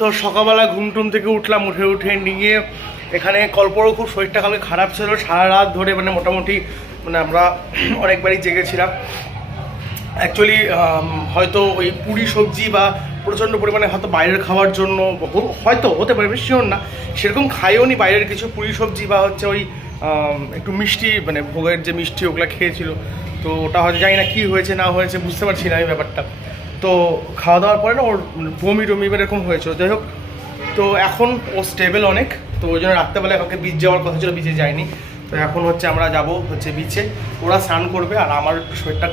তো সকালবেলা ঘুমটুম থেকে উঠলাম, উঠে নিয়ে এখানে কল্পরও খুব শরীরটা কালকে খারাপ ছিল, সারা রাত ধরে মানে মোটামুটি আমরা অনেকবারই জেগেছিলাম। অ্যাকচুয়ালি হয়তো ওই পুরি সবজি বা প্রচণ্ড পরিমাণে হয়তো বাইরের খাওয়ার জন্য হয়তো হতে পারে, শিওর না, সেরকম খাইও নি বাইরের কিছু পুরি সবজি বা হচ্ছে ওই একটু মিষ্টি মানে ভোগের যে মিষ্টি ওগুলো খেয়েছিল। তো ওটা হয়তো জানি না কী হয়েছে না হয়েছে, বুঝতে পারছি না এই ব্যাপারটা। তো খাওয়া দাওয়ার পরে না ওর বমি টমি এরকম হয়েছিল। যাই হোক, তো এখন ও স্টেবল অনেক, তো ওই জন্য রাত্রেবেলায় কাউকে বিচ যাওয়ার কথা ছিল, বিচে যায়নি। তো এখন হচ্ছে আমরা যাব হচ্ছে বিচে, ওরা স্নান করবে আর আমার শরীরটা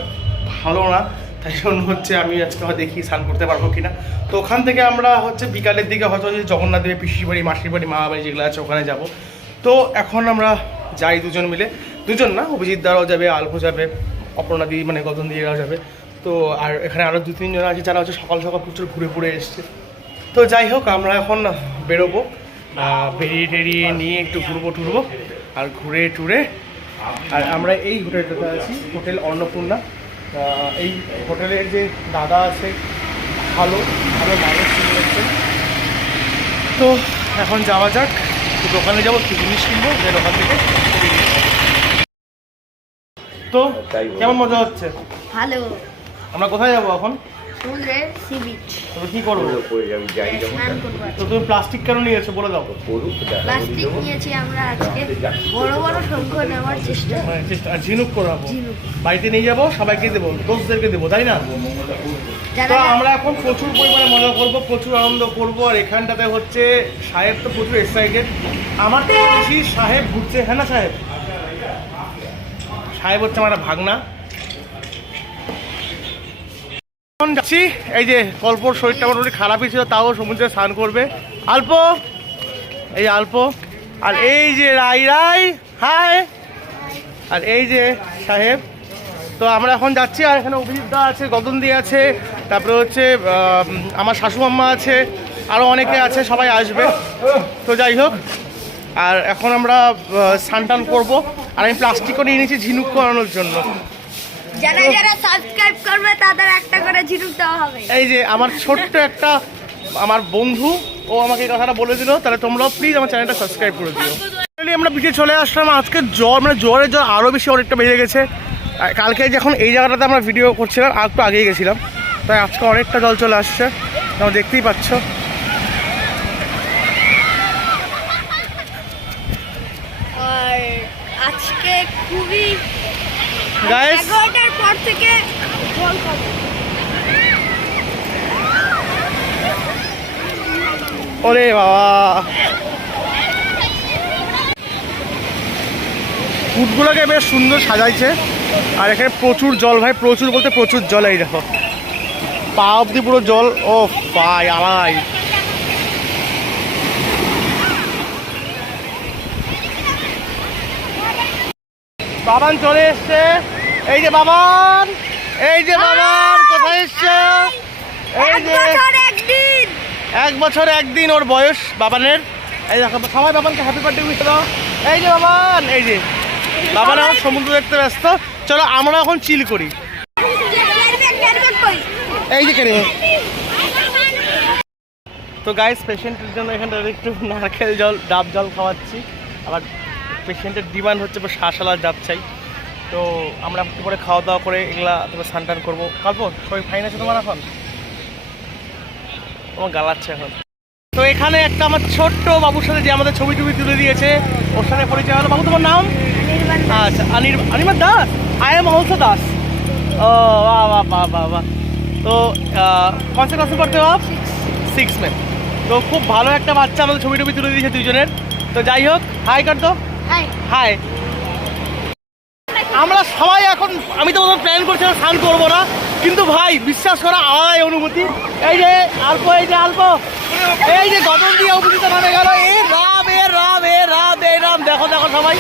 ভালো না, তাই জন্য হচ্ছে আমি আজকে হয়তো দেখি স্নান করতে পারবো কিনা। তো ওখান থেকে আমরা হচ্ছে বিকালের দিকে হয়তো জগন্নাথ দেবের পিসির বাড়ি, মাসির বাড়ি, মামা বাড়ি যেগুলো আছে ওখানে যাব। তো এখন আমরা যাই দুজন মিলে, দুজন না, অভিজিৎ দারাও যাবে, আলফো যাবে, অপর্ণা দি মানে গদন দিয়েরাও যাবে। তো আর এখানে আরও 2-3 জন আছে যারা হচ্ছে সকাল সকাল প্রচুর ঘুরে এসছে। তো যাই হোক, আমরা এখন বেরোবো, বেরিয়ে টেরিয়ে নিয়ে একটু ঘুরবো টুরবো আর ঘুরে টুরে। আর আমরা এই হোটেলটাতে আছি, হোটেল অন্নপূর্ণা। এই হোটেলের যে দাদা আছে ভালো মানুষ নিয়েছে। তো এখন যাওয়া যাক, দোকানে যাবো, কি জিনিস কিনবো, যে দোকান থেকে। তো কেমন মজা হচ্ছে? ভালো। আমরা কোথায় যাবো এখন? সমুদ্রের সি বিচ। তুমি কি করবো? তো তুমি প্লাস্টিক কেন নিয়েছো বলে দাও। প্লাস্টিক নিয়েছি আমরা আজকে, বড় বড় সংখ্যা নেওয়ার চেষ্টা, আর ঝিনুক করাবো, বাড়িতে নিয়ে যাবো, সবাইকে দেবো, দোস্তদেরকে দেবো, তাই না? তো আমরা এখন প্রচুর পরিমাণে মজা করবো, প্রচুর আনন্দ করবো। আর এখানটাতে হচ্ছে সাহেব তো প্রচুর এক্সাইটেড, আমার তো বেশি সাহেব ঘুরছে। হ্যাঁ না সাহেব? সাহেব হচ্ছে আমার ভাগনা। এখন যাচ্ছি, এই যে কল্পর শরীরটা মোটামুটি খারাপই ছিল, তাও সমুদ্রে স্নান করবে। আল্প, এই আল্প, আর এই যে রাই হাই, আর এই যে সাহেব। তো আমরা এখন যাচ্ছি, আর এখানে অভিজিৎ দা আছে, গদন দিয়ে আছে, তারপরে হচ্ছে আমার শাশুমাম্মা আছে, আরও অনেকে আছে, সবাই আসবে। তো যাই হোক, আর এখন আমরা স্নান টান করবো। আর আমি প্লাস্টিকও নিয়ে নিয়েছি ঝিনুক করানোর জন্য। যারা যারা সাবস্ক্রাইব করবে তাদের একটা করে ঝিনুক দেওয়া হবে। এই যে আমার ছোট্ট একটা আমার বন্ধু, ও আমাকে এই কথাটা বলে দিল, তাহলে তোমরাও প্লিজ আমার চ্যানেলটা সাবস্ক্রাইব করে দিও। আমরা বিচে চলে আসলাম। আজকে জ্বর মানে জ্বরের জ্বর আরও বেশি অনেকটা বেড়ে গেছে। কালকে যখন এই জায়গাটাতে আমরা ভিডিও করছিলাম আর একটু আগেই গেছিলাম, তাই আজকে অনেকটা জল চলে আসছে, তোমরা দেখতেই পাচ্ছ। আর আজকে খুবই গাইস 11টার পর থেকে জল কমে। ওরে বাবা, ফুটগুলোকে বেশ সুন্দর সাজাইছে। আর এখানে প্রচুর জল ভাই, প্রচুর বলতে প্রচুর জল। এই দেখো পা অব্দি পুরো জল। ও ভাই আলাই, বাবান চলে এসছে। এই যে বাবান, এই যে বাবান কোথায় এসছে? এই যে 1 বছর 1 দিন ওর বয়স বাবানের। এই দেখো সবাই বাবানকে হ্যাপি বার্থডে উইশ দাও। এই যে বাবান, এই যে বাবান এখন সমুদ্র দেখতে ব্যস্ত। চলো আমরা এখন চিল করি। এই যে কেন তো গাইস, পেশেন্টের জন্য এখানটা একটু নারকেল জল, ডাব জল খাওয়াচ্ছি। আবার পেশেন্টের ডিমান্ড হচ্ছে শাঁসালার ডাব চাই। তো আমরা একটু পরে খাওয়া দাওয়া করে এগুলা তোমার স্নান টান করবো। কাল্প সবাই ফাইন আছে তোমার? এখন তোমার গালাচ্ছে এখন। তো এখানে একটা আমার ছোট্ট বাবুর সাথে যে আমাদের ছবি টবি তুলে দিয়েছে, ওর সাথে পরিচয় হলো। বাবু তোমার নাম? আচ্ছা, Anirban Das. I am also Das. ও বাহ বাহ বাহ বাহ বাহ। তো কনসে করতে হবে 6 মে। তো খুব ভালো একটা বাচ্চা, আমাদের ছবি টবি তুলে দিয়েছে দুইজনের। তো যাই হোক, হাই কর তো। হাই। আমরা সবাই এখন, আমি তো ওদের প্ল্যান করছিলাম স্নান করবো না, কিন্তু ভাই বিশ্বাস করা আলাদাই অনুভূতি। এই যে আলপো, এই যে আলপো, এই যে গদন দিয়ে অভিজিৎ নামে গেল। এ রাম এ রাম এ রাম এ রাম, দেখো দেখো সবাই।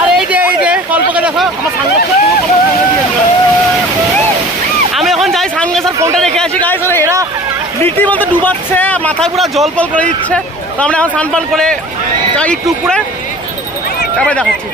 আর এই যে কল্পকে দেখো, আমার সাংঘাস। আমি এখন যাই সাংঘাসার ফোনটা রেখে আসি গাইস। এরা রীতিমতো ডুবাচ্ছে, মাথায় পুরো জল পল করে দিচ্ছে। তো আমরা এখন স্নান পান করে যাই টুকুরে, তারপরে দেখাচ্ছি।